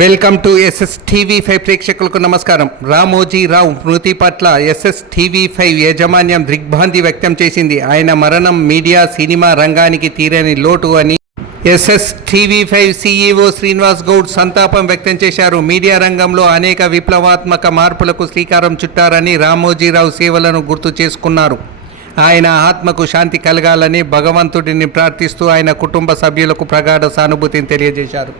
Welcome to SS TV5 ప్రేక్షకులకు నమస్కారం. రామోజీరావు మృతి పట్ల SS TV5 యాజమాన్యం దిగ్భ్రాంతి వ్యక్తం చేసింది. ఆయన మరణం మీడియా సినిమా రంగానికి తీరని లోటు అని SS TV5 CEO Srinivas Goud సంతాపం వ్యక్తం చేశారు. మీడియా రంగంలో అనేక విప్లవాత్మక మార్పులకు శ్రీకారం చుట్టారని రామోజీరావు సేవలను గుర్తు చేసుకున్నారు. ఆయన ఆత్మకు శాంతి కలగాలని భగవంతుడిని ప్రార్థిస్తూ ఆయన కుటుంబ సభ్యులకు ప్రగాఢ సానుభూతిని తెలియజేశారు.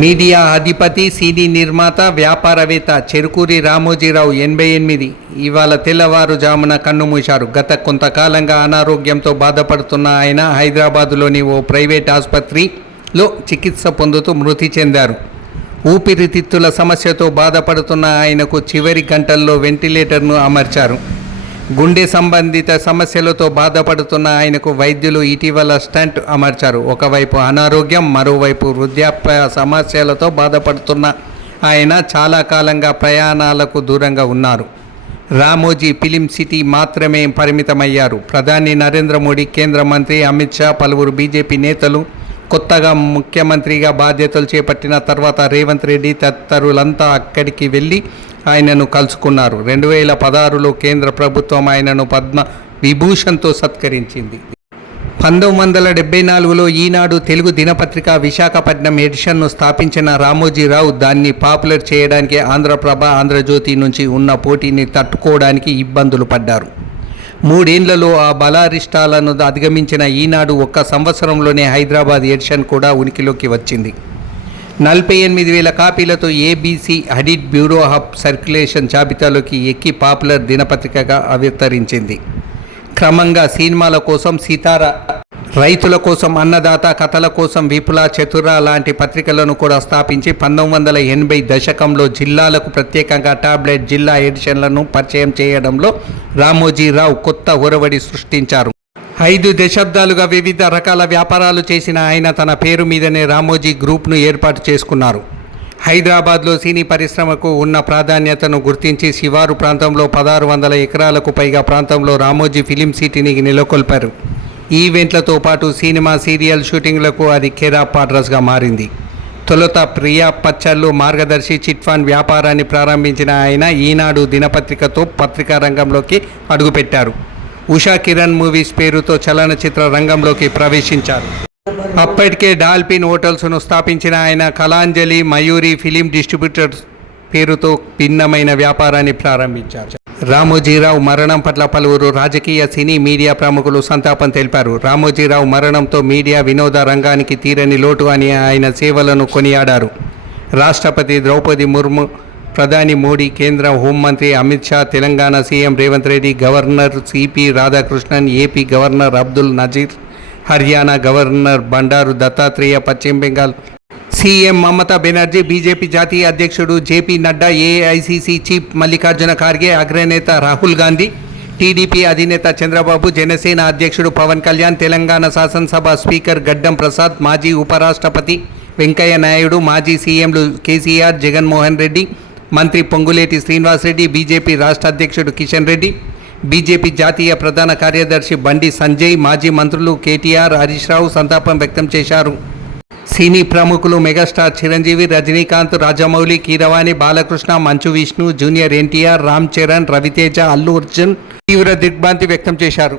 మీడియా అధిపతి, సినీ నిర్మాత, వ్యాపారవేత్త చెరుకూరి రామోజీరావు 88 ఇవాళ తెల్లవారుజామున కన్నుమూశారు. గత కొంతకాలంగా అనారోగ్యంతో బాధపడుతున్న ఆయన హైదరాబాదులోని ఓ ప్రైవేట్ ఆసుపత్రిలో చికిత్స పొందుతూ మృతి చెందారు. ఊపిరితిత్తుల సమస్యతో బాధపడుతున్న ఆయనకు చివరి గంటల్లో వెంటిలేటర్ను అమర్చారు. గుండె సంబంధిత సమస్యలతో బాధపడుతున్న ఆయనకు వైద్యులు ఇటీవల స్టంట్ అమర్చారు. ఒకవైపు అనారోగ్యం, మరోవైపు వృద్ధాప్య సమస్యలతో బాధపడుతున్న ఆయన చాలా కాలంగా ప్రయాణాలకు దూరంగా ఉన్నారు. రామోజీ ఫిలిం సిటీ మాత్రమే పరిమితమయ్యారు. ప్రధాని నరేంద్ర మోడీ, కేంద్ర మంత్రి అమిత్ షా, పలువురు బీజేపీ నేతలు, కొత్తగా ముఖ్యమంత్రిగా బాధ్యతలు చేపట్టిన తర్వాత రేవంత్ రెడ్డి తదితరులంతా అక్కడికి వెళ్ళి ఆయనను కలుసుకున్నారు. 2016లో కేంద్ర ప్రభుత్వం ఆయనను పద్మ విభూషణ్తో సత్కరించింది. 1974లో ఈనాడు తెలుగు దినపత్రిక విశాఖపట్నం ఎడిషన్ను స్థాపించిన రామోజీరావు దాన్ని పాపులర్ చేయడానికి ఆంధ్రప్రభ, ఆంధ్రజ్యోతి నుంచి ఉన్న పోటీని తట్టుకోవడానికి ఇబ్బందులు పడ్డారు. 3 ఏళ్లలో ఆ బలారిష్టాలను అధిగమించిన ఈనాడు ఒక్క సంవత్సరంలోనే హైదరాబాద్ ఎడిషన్ కూడా ఉనికిలోకి వచ్చింది. 48,000 కాపీలతో ABC హడిడ్ బ్యూరో హబ్ సర్క్యులేషన్ జాబితాలోకి ఎక్కి పాపులర్ దినపత్రికగా అవతరించింది. క్రమంగా సినిమాల కోసం సితార, రైతుల కోసం అన్నదాత, కథల కోసం విపుల, చతుర లాంటి పత్రికలను కూడా స్థాపించి 1980 దశకంలో జిల్లాలకు ప్రత్యేకంగా టాబ్లెట్ జిల్లా ఎడిషన్లను పరిచయం చేయడంలో రామోజీరావు కొత్త ఒరవడి సృష్టించారు. 5 దశాబ్దాలుగా వివిధ రకాల వ్యాపారాలు చేసిన ఆయన తన పేరు మీదనే రామోజీ గ్రూప్ను ఏర్పాటు చేసుకున్నారు. హైదరాబాద్లో సినీ పరిశ్రమకు ఉన్న ప్రాధాన్యతను గుర్తించి శివారు ప్రాంతంలో 1600 ఎకరాలకు పైగా ప్రాంతంలో రామోజీ ఫిలిం సిటీని నెలకొల్పారు. ఈవెంట్లతో పాటు సినిమా, సీరియల్ షూటింగ్లకు అది కేర్ ఆఫ్ అడ్రస్గా మారింది. తొలుత ప్రియా పచ్చళ్ళు, మార్గదర్శి, చిట్ ఫండ్ వ్యాపారాన్ని ప్రారంభించిన ఆయన ఈనాడు దినపత్రికతో పత్రికా రంగంలోకి అడుగుపెట్టారు. ఉషా కిరణ్ మూవీస్ పేరుతో చలనచిత్ర రంగంలోకి ప్రవేశించారు. అప్పటికే డాల్ఫిన్ హోటల్స్ను స్థాపించిన ఆయన కళాంజలి, మయూరి ఫిలిం డిస్ట్రిబ్యూటర్స్ పేరుతో భిన్నమైన వ్యాపారాన్ని ప్రారంభించారు. రామోజీరావు మరణం పట్ల పలువురు రాజకీయ, సినీ, మీడియా ప్రముఖులు సంతాపం తెలిపారు. రామోజీరావు మరణంతో మీడియా, వినోద రంగానికి తీరని లోటు అని ఆయన సేవలను కొనియాడారు. రాష్ట్రపతి ద్రౌపది ముర్ము, ప్రధాని మోడీ, కేంద్ర హోంమంత్రి Amit Shah, Telangana CM Revanth Reddy, governor CP Radhakrishnan, AP governor Abdul Nazeer, Haryana governor Bandaru Dattatreya, పశ్చిమ బెంగాల్ సీఎం మమతా బెనర్జీ, బీజేపీ జాతీయ అధ్యక్షుడు జేపీ నడ్డా, ఏఐసీసీ చీఫ్ మల్లికార్జున ఖార్గే, అగ్రనేత రాహుల్ గాంధీ, టీడీపీ అధినేత చంద్రబాబు, జనసేన అధ్యక్షుడు పవన్ కళ్యాణ్, తెలంగాణ శాసనసభ స్పీకర్ గడ్డం ప్రసాద్, మాజీ ఉపరాష్ట్రపతి వెంకయ్య నాయుడు, మాజీ సీఎంలు కేసీఆర్, జగన్మోహన్ రెడ్డి, మంత్రి పొంగులేటి శ్రీనివాసరెడ్డి, బీజేపీ రాష్ట్ర అధ్యక్షుడు కిషన్ రెడ్డి, బీజేపీ జాతీయ ప్రధాన కార్యదర్శి బండి సంజయ్, మాజీ మంత్రులు కేటీఆర్, హరీష్ రావు సంతాపం వ్యక్తం చేశారు. సినీ ప్రముఖులు మెగాస్టార్ చిరంజీవి, రజనీకాంత్, రాజమౌళి, కీరవాణి, బాలకృష్ణ, మంచు విష్ణు, జూనియర్ ఎన్టీఆర్, రామ్ చరణ్, రవితేజ, అల్లు అర్జున్ తీవ్ర దిగ్భ్రాంతి వ్యక్తం చేశారు.